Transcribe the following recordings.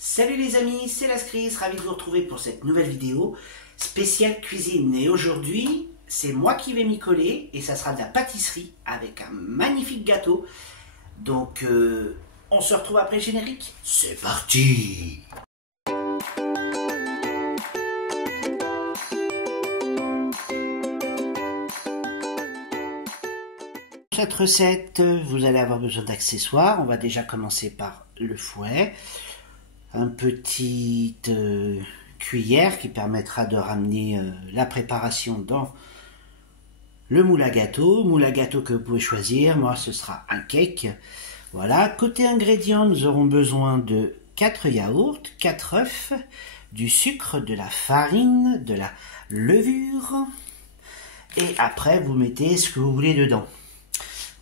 Salut les amis, c'est Lascris, ravi de vous retrouver pour cette nouvelle vidéo spéciale cuisine. Et aujourd'hui, c'est moi qui vais m'y coller et ça sera de la pâtisserie avec un magnifique gâteau. Donc, on se retrouve après le générique. C'est parti! Pour cette recette, vous allez avoir besoin d'accessoires. On va déjà commencer par le fouet. Une petite cuillère qui permettra de ramener la préparation dans le moule à gâteau. Moule à gâteau que vous pouvez choisir. Moi, ce sera un cake. Voilà. Côté ingrédients, nous aurons besoin de 4 yaourts, 4 œufs, du sucre, de la farine, de la levure. Et après, vous mettez ce que vous voulez dedans.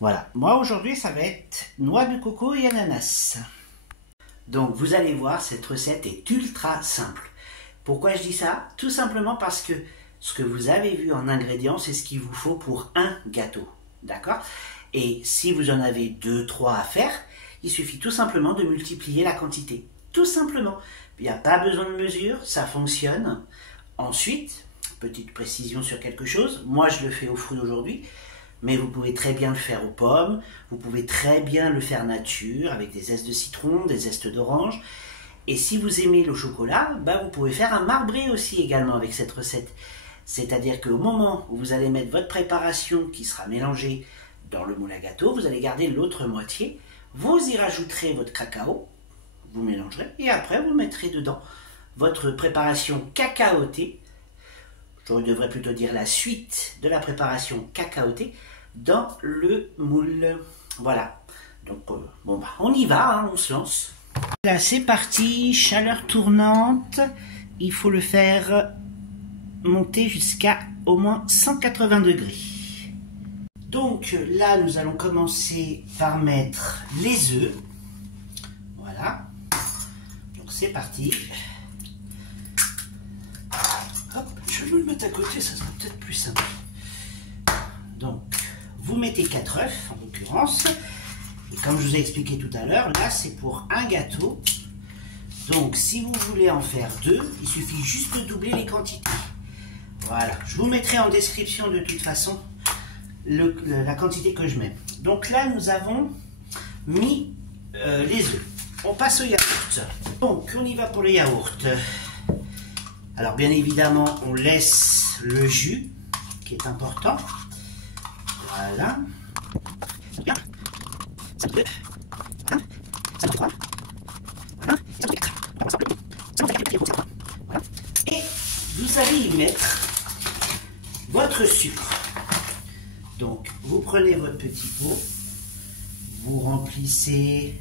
Voilà. Moi, aujourd'hui, ça va être noix de coco et ananas. Donc vous allez voir, cette recette est ultra simple. Pourquoi je dis ça? Tout simplement parce que ce que vous avez vu en ingrédients, c'est ce qu'il vous faut pour un gâteau. D'accord? Et si vous en avez 2, 3 à faire, il suffit tout simplement de multiplier la quantité. Tout simplement. Il n'y a pas besoin de mesure, ça fonctionne. Ensuite, petite précision sur quelque chose, moi je le fais aux fruits aujourd'hui. Mais vous pouvez très bien le faire aux pommes, vous pouvez très bien le faire nature, avec des zestes de citron, des zestes d'orange. Et si vous aimez le chocolat, vous pouvez faire un marbré aussi également avec cette recette. C'est-à-dire qu'au moment où vous allez mettre votre préparation qui sera mélangée dans le moule à gâteau, vous allez garder l'autre moitié, vous y rajouterez votre cacao, vous mélangerez, et après vous mettrez dedans votre préparation cacaotée. Je devrais plutôt dire la suite de la préparation cacaotée dans le moule. Voilà. Donc, on y va, hein, on se lance. Là, c'est parti. Chaleur tournante. Il faut le faire monter jusqu'à au moins 180 degrés. Donc, là, nous allons commencer par mettre les œufs. Voilà. Donc, c'est parti. Je vais vous le mettre à côté, ça sera peut-être plus simple. Donc, vous mettez 4 œufs, en l'occurrence. Et comme je vous ai expliqué tout à l'heure, là, c'est pour un gâteau. Donc, si vous voulez en faire 2, il suffit juste de doubler les quantités. Voilà. Je vous mettrai en description de toute façon la quantité que je mets. Donc là, nous avons mis les œufs. On passe au yaourt. Donc, on y va pour le yaourt. Alors bien évidemment, on laisse le jus qui est important. Voilà. Et vous allez y mettre votre sucre. Donc vous prenez votre petit pot, vous remplissez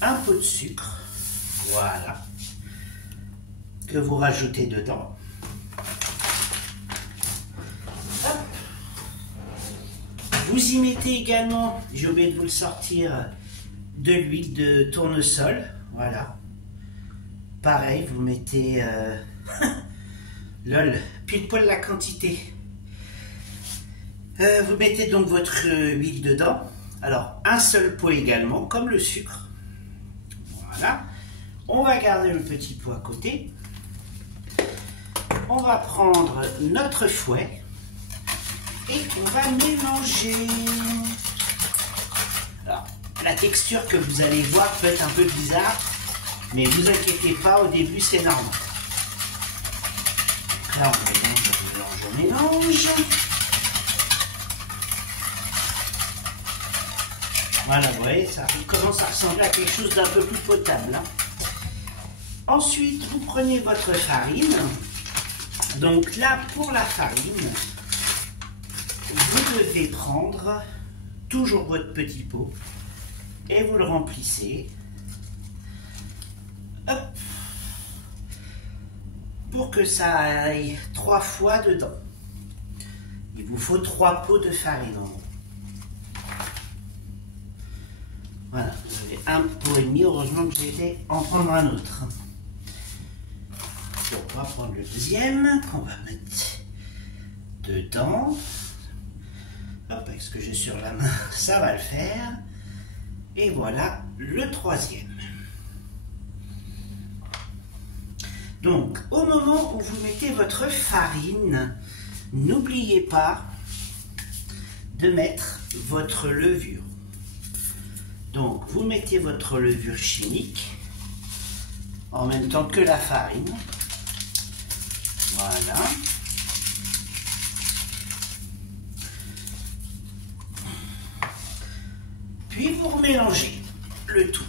un pot de sucre. Voilà. Que vous rajoutez dedans. Hop. Vous y mettez également, j'ai oublié de vous le sortir, de l'huile de tournesol. Voilà. Pareil, vous mettez lol, pile poil la quantité. Vous mettez donc votre huile dedans. Alors, un seul pot également, comme le sucre. Voilà. On va garder le petit pot à côté. On va prendre notre fouet et on va mélanger. Alors, la texture que vous allez voir peut être un peu bizarre, mais ne vous inquiétez pas, au début c'est normal. Donc là, on mélange. Voilà, vous voyez, ça commence à ressembler à quelque chose d'un peu plus potable. Hein. Ensuite, vous prenez votre farine. Donc là, pour la farine, vous devez prendre toujours votre petit pot et vous le remplissez. Hop, pour que ça aille 3 fois dedans. Il vous faut 3 pots de farine en gros. Voilà, vous avez un pot et demi, heureusement que j'ai été en prendre un autre. On va prendre le deuxième qu'on va mettre dedans. Hop, avec ce que j'ai sur la main, ça va le faire. Et voilà le troisième. Donc, au moment où vous mettez votre farine, n'oubliez pas de mettre votre levure. Donc, vous mettez votre levure chimique en même temps que la farine. Voilà. Puis vous remélangez le tout.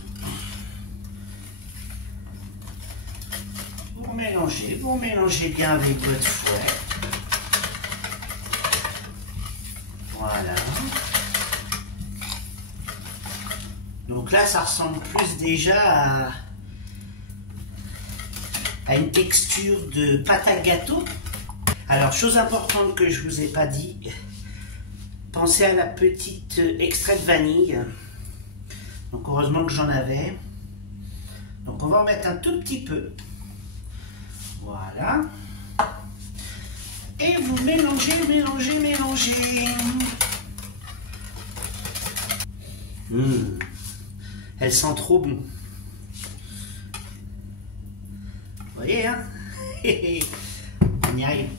Vous mélangez bien avec votre fouet. Voilà. Donc là, ça ressemble plus déjà à une texture de pâte à gâteau. Alors, chose importante que je ne vous ai pas dit, pensez à la petite extrait de vanille. Donc heureusement que j'en avais. Donc on va en mettre un tout petit peu. Voilà. Et vous mélangez. Elle sent trop bon. Vous voyez, hein? On y arrive.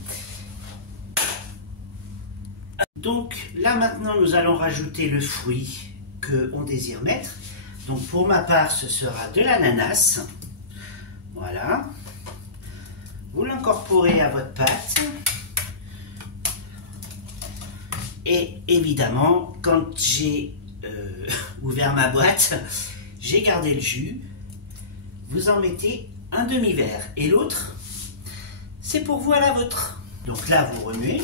Donc là maintenant nous allons rajouter le fruit qu'on désire mettre. Donc pour ma part ce sera de l'ananas. Voilà. Vous l'incorporez à votre pâte. Et évidemment quand j'ai ouvert ma boîte, j'ai gardé le jus. Vous en mettez un demi-verre et l'autre c'est pour vous à la vôtre. Donc là vous remuez.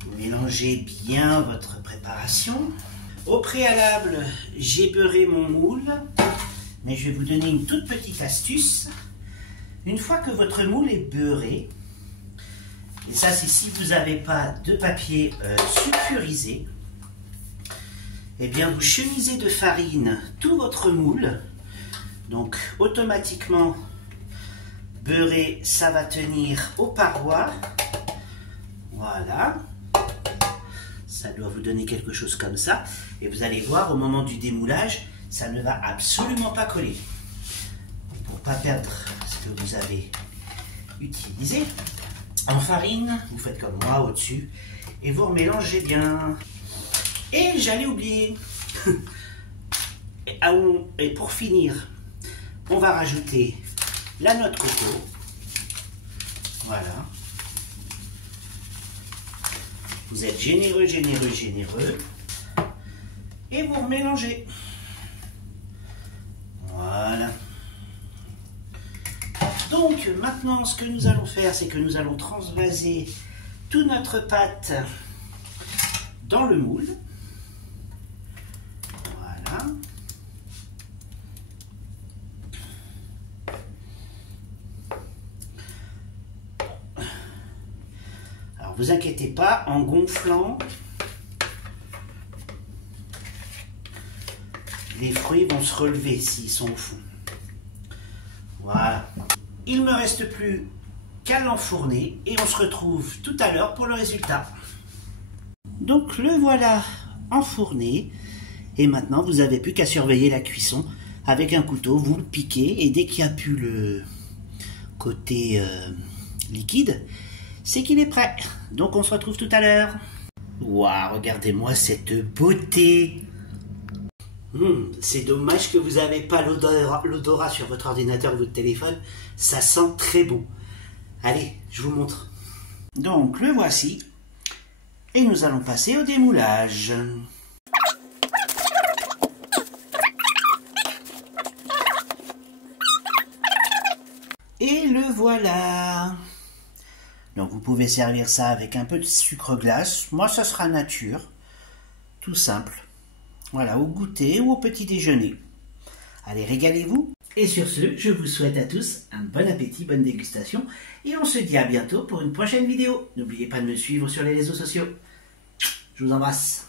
Vous mélangez bien votre préparation. Au préalable, j'ai beurré mon moule, mais je vais vous donner une toute petite astuce. Une fois que votre moule est beurré, et ça c'est si vous n'avez pas de papier sulfurisé, eh bien vous chemisez de farine tout votre moule. Donc automatiquement, beurré, ça va tenir aux parois. Voilà. Ça doit vous donner quelque chose comme ça. Et vous allez voir, au moment du démoulage, ça ne va absolument pas coller. Pour ne pas perdre ce que vous avez utilisé. En farine, vous faites comme moi au-dessus. Et vous remélangez bien. Et j'allais oublier. Et pour finir, on va rajouter la noix de coco. Voilà. Vous êtes généreux. Et vous remélangez. Voilà. Donc maintenant, ce que nous allons faire, c'est que nous allons transvaser toute notre pâte dans le moule. Voilà. Alors, vous inquiétez pas, en gonflant, les fruits vont se relever s'ils sont au fond. Voilà. Il ne me reste plus qu'à l'enfourner et on se retrouve tout à l'heure pour le résultat. Donc le voilà enfourné et maintenant vous n'avez plus qu'à surveiller la cuisson avec un couteau, vous le piquez et dès qu'il n'y a plus le côté liquide, c'est qu'il est prêt. Donc on se retrouve tout à l'heure. Waouh, regardez-moi cette beauté! C'est dommage que vous n'avez pas l'odorat sur votre ordinateur ou votre téléphone. Ça sent très bon. Allez, je vous montre. Donc, le voici. Et nous allons passer au démoulage. Et le voilà. Donc, vous pouvez servir ça avec un peu de sucre glace. Moi, ça sera nature. Tout simple. Voilà, au goûter ou au petit déjeuner. Allez, régalez-vous. Et sur ce, je vous souhaite à tous un bon appétit, bonne dégustation. Et on se dit à bientôt pour une prochaine vidéo. N'oubliez pas de me suivre sur les réseaux sociaux. Je vous embrasse.